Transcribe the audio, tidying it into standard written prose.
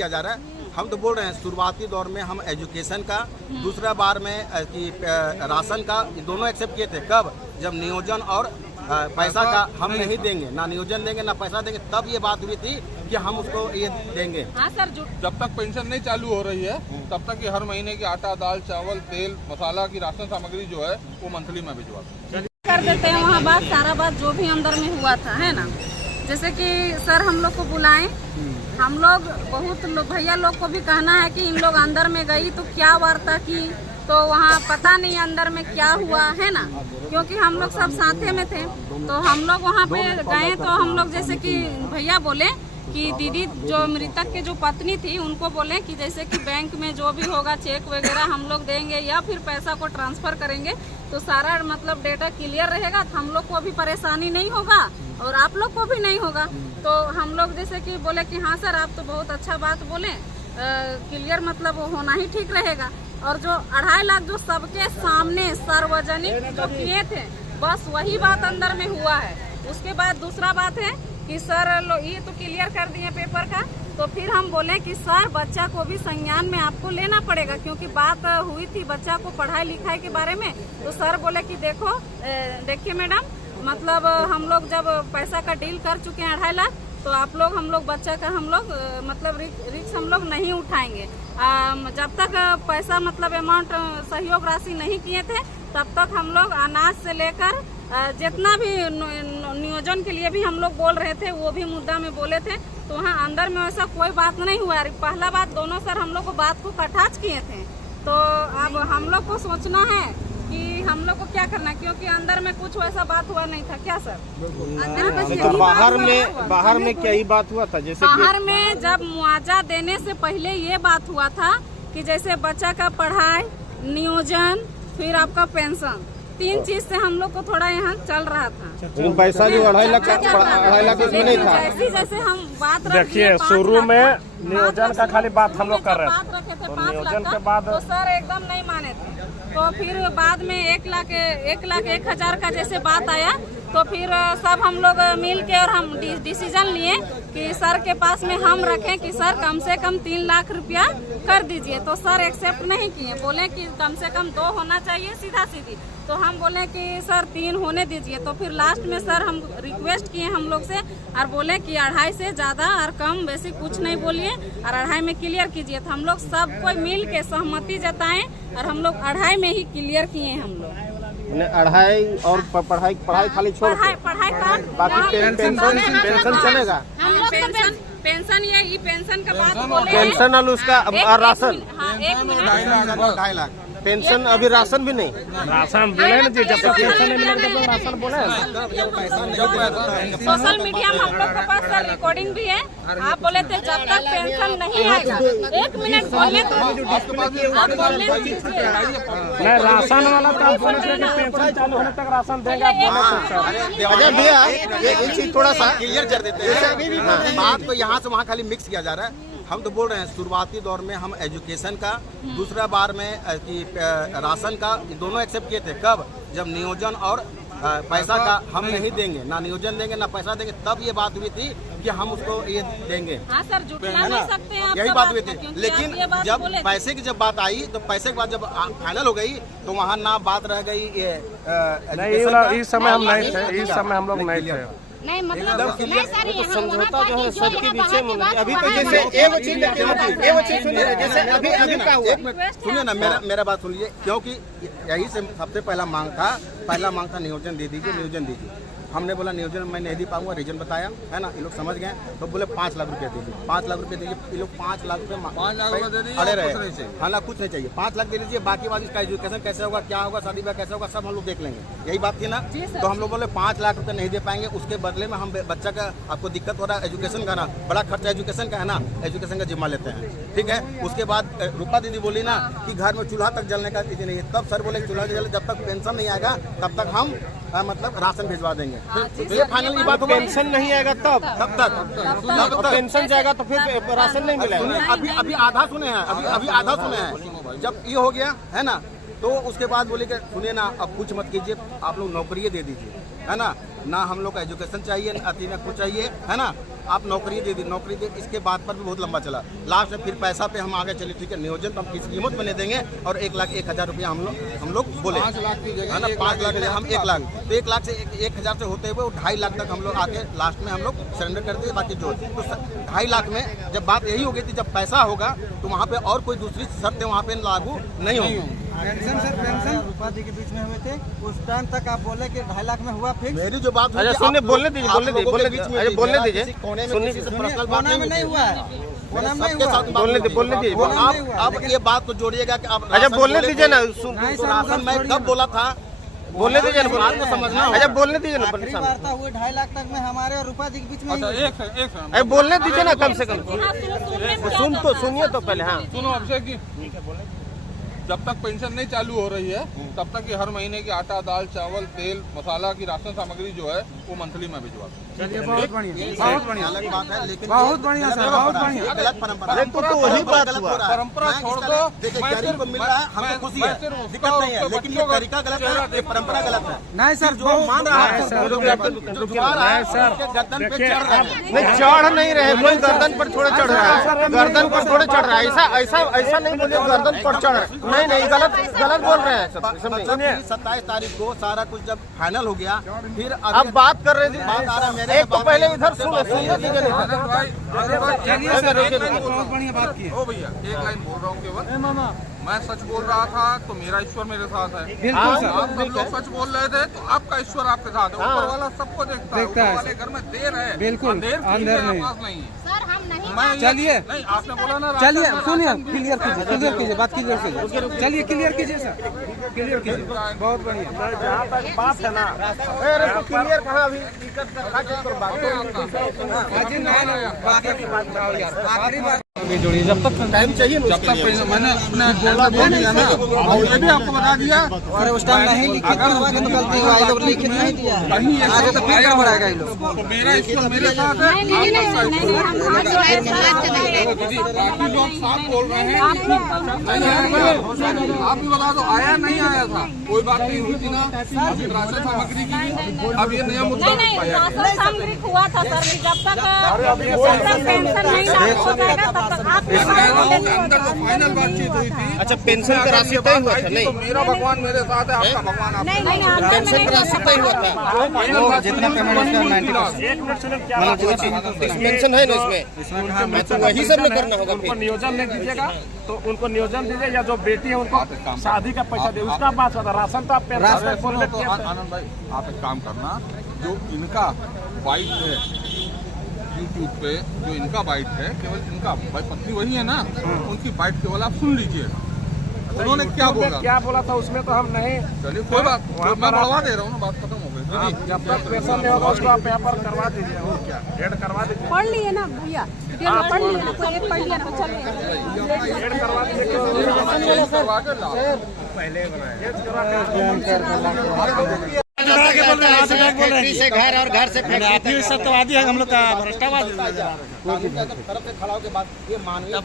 किया जा रहा है। हम तो बोल रहे हैं शुरुआती दौर में हम एजुकेशन का, दूसरा बार में कि राशन का, ये दोनों एक्सेप्ट किए थे। कब? जब नियोजन और पैसा का हम नहीं देंगे, ना नियोजन देंगे ना पैसा देंगे, तब ये बात हुई थी कि हम उसको ये देंगे। हाँ सर, जब तक पेंशन नहीं चालू हो रही है तब तक ये हर महीने की आटा, दाल, चावल, तेल, मसाला की राशन सामग्री जो है वो मंथली में भिजवा कर देते हैं। वहाँ बात सारा बात जो भी अंदर में हुआ था, है ना, जैसे कि सर हम लोग को बुलाएं, हम लोग बहुत लोग, भैया लोग को भी कहना है कि इन लोग अंदर में गई तो क्या वार्ता की, तो वहाँ पता नहीं अंदर में क्या हुआ, है ना, क्योंकि हम लोग सब साथे में थे। तो हम लोग वहाँ पे गए तो हम लोग जैसे कि भैया बोले कि दीदी जो मृतक के जो पत्नी थी उनको बोले कि जैसे कि बैंक में जो भी होगा चेक वगैरह हम लोग देंगे या फिर पैसा को ट्रांसफर करेंगे तो सारा मतलब डेटा क्लियर रहेगा, तो हम लोग को भी परेशानी नहीं होगा और आप लोग को भी नहीं होगा। तो हम लोग जैसे कि बोले कि हाँ सर आप तो बहुत अच्छा बात बोले, क्लियर मतलब वो होना ही ठीक रहेगा। और जो 2.5 लाख जो सबके सामने सार्वजनिक जो किए थे, बस वही बात अंदर में हुआ है। उसके बाद दूसरा बात है कि सर ये तो क्लियर कर दिए पेपर का, तो फिर हम बोले कि सर बच्चा को भी संज्ञान में आपको लेना पड़ेगा, क्योंकि बात हुई थी बच्चा को पढ़ाई लिखाई के बारे में। तो सर बोले कि देखिए मैडम, मतलब हम लोग जब पैसा का डील कर चुके हैं 2.5 लाख, तो आप लोग हम लोग बच्चा का हम लोग मतलब रिस्क हम लोग नहीं उठाएंगे। जब तक पैसा मतलब अमाउंट सहयोग राशि नहीं किए थे तब तक हम लोग अनाज से लेकर जितना भी नियोजन के लिए भी हम लोग बोल रहे थे वो भी मुद्दा में बोले थे। तो वहाँ अंदर में वैसा कोई बात नहीं हुआ। पहला बात दोनों सर हम लोग को बात को कटाच किए थे। तो अब हम लोग को सोचना है कि हम लोग को क्या करना है, क्योंकि अंदर में कुछ वैसा बात हुआ नहीं था। क्या सर? तो बाहर में क्या ही बात हुआ था? जैसे बाहर में जब मुआवजा देने से पहले ये बात हुआ था कि जैसे बच्चा का पढ़ाई, नियोजन, फिर आपका पेंशन, 3 चीज से हम लोग को थोड़ा यहाँ चल रहा था। पैसा जो 2.5 लाख उसमें नहीं था। जैसे हम बात देखिए, शुरू में नियोजन का खाली बात हम लोग कर रहे थे, तो नियोजन के बाद तो सर एकदम नहीं माने थे। तो फिर बाद में 1,01,000 का जैसे बात आया तो फिर सब हम लोग मिल के और हम डिसीजन लिए कि सर के पास में हम रखें कि सर कम से कम 3 लाख रुपया कर दीजिए। तो सर एक्सेप्ट नहीं किए, बोले कि कम से कम 2 होना चाहिए सीधा सीधी। तो हम बोले कि सर 3 होने दीजिए। तो फिर लास्ट में सर हम रिक्वेस्ट किए हम लोग से और बोले कि 2.5 से ज़्यादा और कम वैसे कुछ नहीं बोलिए और 2.5 में क्लियर कीजिए। तो हम लोग सब कोई मिल के सहमति जताएं और हम लोग 2.5 में ही क्लियर किए। हम लोग 2.5 और पढ़ाई खाली छोड़ पढ़ाई का बाकी पेंशन चलेगा। पेंशन ये पेंशन का बात बोले, पेंशन और उसका राशन, 1 मिनट 2.5 लाख पेंशन अभी राशन भी नहीं। राशन बोले ना जी, जब तक पेंशन नहीं मिलेगा तब तक राशन बोले। सोशल मीडिया में हम लोग के पास सर रिकॉर्डिंग भी है। आप बोले थे जब तक पेंशन नहीं आएगा, 1 मिनट बोले तो आप बोलने नहीं, राशन वाला तो आप बोले थे कि पेंशन चालू होने तक राशन देंगे। अजय भैया ये चीज थोड़ा सा क्लियर कर देते हैं। बात को यहाँ से वहाँ खाली मिक्स किया जा रहा है। हम तो बोल रहे हैं शुरुआती दौर में हम एजुकेशन का, दूसरा बार में कि राशन का, ये दोनों एक्सेप्ट किए थे। कब? जब नियोजन और पैसा का हम नहीं देंगे, ना नियोजन देंगे ना पैसा देंगे, तब ये बात हुई थी कि हम उसको ये देंगे। हाँ सर, जुटना नहीं सकते हैं, यही बात हुई थी। लेकिन जब पैसे की जब बात आई तो पैसे के बाद जब फाइनल हो गई तो वहाँ ना बात रह गई ये नहीं, इस समय हम नहीं थे, इस समय हम लोग नहीं थे। नहीं मतलब समझौता जो है सबके बीच में। अभी तो जैसे एगो चीज सुनिए, जैसे अभी का हुआ, सुनिए ना, मेरा बात सुनिए, क्योंकि यही से सबसे पहला मांग था नियोजन दे दीजिए, नियोजन दीजिए। हमने बोला नियोजन मैं नहीं दे पाऊंगा, रीजन बताया है ना, ये लोग समझ गए। तो बोले 5 लाख रुपया दीजिए, 5 लाख रुपया दीजिए। ये लोग 5 लाख रुपये अड़े रहे। हाँ ना, कुछ नहीं चाहिए, 5 लाख दे दीजिए, बाकी बात इसका एजुकेशन कैसे होगा, क्या होगा, शादी ब्याह कैसे होगा, सब हम लोग देख लेंगे। यही बात थी ना। तो हम लोग बोले 5 लाख रुपये नहीं दे पाएंगे, उसके बदले में हम बच्चा का आपको दिक्कत हो रहा है एजुकेशन का ना, बड़ा खर्चा एजुकेशन का है ना, एजुकेशन का जिम्मा लेते हैं, ठीक है। उसके बाद रूपा दीदी बोली ना कि घर में चूल्हा तक जलने का चीज़ नहीं है। तब सर बोले चूल्हा जल, जब तक पेंशन नहीं आएगा तब तक हम मतलब राशन भिजवा देंगे। तो ये फाइनल की बात, पेंशन नहीं आएगा तब तक पेंशन जाएगा तो फिर राशन नहीं मिलेगा। अभी आधा सुने हैं, अभी आधा सुने हैं। जब ये हो गया है ना, तो उसके बाद बोले कि सुनिए ना, अब कुछ मत कीजिए, आप लोग नौकरी दे दीजिए, है ना हम लोग का एजुकेशन चाहिए ना कुछ चाहिए, है ना, आप नौकरी दे दी, नौकरी दे। इसके बाद पर भी बहुत लंबा चला। लास्ट में फिर पैसा पे हम आगे चले, ठीक है नियोजन तो हम किस कीमत में नहीं देंगे, और 1,01,000 रुपया हम लोग बोले, 5 लाख की जगह है ना, 5 लाख हम 1 लाख, तो 1 लाख से 1,000 से होते हुए 2.5 लाख तक हम लोग आके लास्ट में हम लोग सरेंडर कर दिए। बाकी जो तो 2.5 लाख में जब बात यही हो गई थी, जब पैसा होगा तो वहाँ पे और कोई दूसरी शर्तें वहाँ पे लागू नहीं होंगी। पेंशन सर, पेंशन रूपा जी के बीच में हुए थे, उस टाइम तक आप बोले कि 2.5 लाख में हुआ फिक्स। मेरी जो बात अच्छा सुनने, बोलने दीजिए, बोलने दीजिए, कोने में सुनिए, किसी से पर्सनल बात कोना में नहीं हुआ है, कोना में नहीं सबके हुआ साथ है। बोलने दीजिए। आप ये बात को जोड़िएगा कि आप अच्छा बोलने दीजिए ना, नहीं तो सर, राशन मैं कब बोला था, बोलने दीजिए ना, बात को समझना होगा। अच्छा बोलने दीजिए ना, आखिरी वार्ता हुई 2.5 लाख तक में हमारे और रूपा जी के बीच में ही अच्छा हुई। एक सेकंड अरे बोलने दीजिए ना कम से कम, सुन तो सुनिए तो पहले। हाँ सुनो अभिषेक जी, जब तक पेंशन नहीं चालू हो रही है तब तक ये हर महीने की आटा, दाल, चावल, तेल, मसाला की राशन सामग्री जो है वो मंथली में भिजवाते हैं। चलिए बहुत बढ़िया, ये बहुत बढ़िया, अलग बात है, लेकिन बहुत बढ़िया सर, बहुत बढ़िया। गलत परंपरा है। तो वही बात गलत हुआ। हो रहा है। परंपरा मैं छोड़ इसका दो, देखिए मैं गरीब सिर्फ- को मिल रहा है, हमको मैं- खुशी मैं है, सिर्फ उसका दिक्कत नहीं है, उसके लेकिन ये बच्चों का तरीका गलत चेहरा है, ये परंपरा गलत है। नहीं सर, जो मान रहा है, सर, जो जुआ रहा है, उसके गर्दन पे चढ़ रहा है। नहीं चढ़ नहीं रहे, कोई गर्दन पर थोड़े चढ़ रहा है, गर्दन पर थोड़े चढ़ रहा है, ऐसा नहीं बोलिए गर्दन पर चढ़ रहा है। नहीं गलत बोल रहे हैं सब। मतलब 27 तारीख को सारा कुछ जब फाइनल हो गया, फिर अब बात कर रहे थे, बात आ रहा है मेरे एक तो पहले इधर सुनिए दीजिए ना। आनंद भाई, चलिए सर, बहुत बढ़िया बात की है। ओ भैया एक लाइन बोल रहा हूँ केवल, मैं सच बोल रहा था तो मेरा ईश्वर मेरे साथ है। बिल्कुल सर, आप सब लोग सच बोल रहे थे तो आपका ईश्वर आपके साथ है। ऊपर वाला सबको देखता है, देखता है। ऊपर वाले घर में देर है, बिल्कुल, अंधेर अंधेर नहीं। पास नहीं है। सर हम नहीं मैं ये- चलिए। नहीं आपने बोला ना चलिए राशन में सुनिए, राशन क्लियर कीजिए, बात क्लियर कीजिए, चलिए क्लियर कीजिए सर, क्लियर कीजिए, बहुत बढ़िया। जहाँ तक बात है ना, अरे तो क्लियर कहाँ अभी टिकट का खा के बात आखिरी बात जोड़िए, जब तक टाइम चाहिए ना जब उसके तक लिए। पैसा मैंने अपने बोल दिया ना, और ये भी आपको बता दिया अरे उस टाइम नहीं लिखित हुआ कि तो गलती हुआ, ये लोग लिखित नहीं दिया है। कहीं ये आगे तो फिर गड़बड़ाएगा ये लोग। तो मेरा ईश्वर मेरे साथ है। नहीं बाकी लोग साफ बोल रहे हैं नहीं आया। आप भी बता दो आया नहीं आया था, कोई बात नहीं हुई थी ना। अभी राशन सामग्री की अब ये नया मुद्दा नहीं आया है। राशन सामग्री हुआ था सर, जब तक पेंशन नहीं लागू हो जाएगा तब तक आप अंदर जो फाइनल बातचीत हुई थी, अच्छा पेंशन का राशि तय हुआ था? तो नहीं मेरा भगवान मेरे साथ है, आपका भगवान आपके साथ है। पेंशन का राशि तय हुआ था, जितना पेमेंट उसका 90%। एक मिनट सुनिए क्या बात है। पेंशन है ना इसमें, मैं तो वही सब न करना होगा उनको फिर। नियोजन नहीं दीजिएगा तो उनको नियोजन दीजिए, या जो बेटी है उनको शादी का पैसा दे, उसका बात होता। राशन तो आप पेंशन बोल तो आनंद भाई आप एक काम करना, जो इनका बाइट है यूट्यूब पे, जो इनका बाइट है केवल इनका, भाई पत्नी वही है ना, उनकी बाइट केवल आप सुन लीजिए उन्होंने क्या बोला था उसमें तो हम नहीं। चलिए कोई बात, मैं बढ़वा दे रहा हूँ ना, बात खत्म हो गई। जब तक पेंशन नहीं होगा उसको आप यहाँ पर करवा दीजिए, और क्या ऐड करवा दीजिए, पढ़ लिए ना भैया, पढ़ लिए ना, कोई एक पढ़ लिया ना, चलिए ऐड करवा दीजिए। करवा के लाओ। फैक्ट्री से घर और घर से फैक्ट्री सत्यवादी है हम लोग का भ्रष्टाचार। तरफ से खड़ा होकर बात, ये मानवीय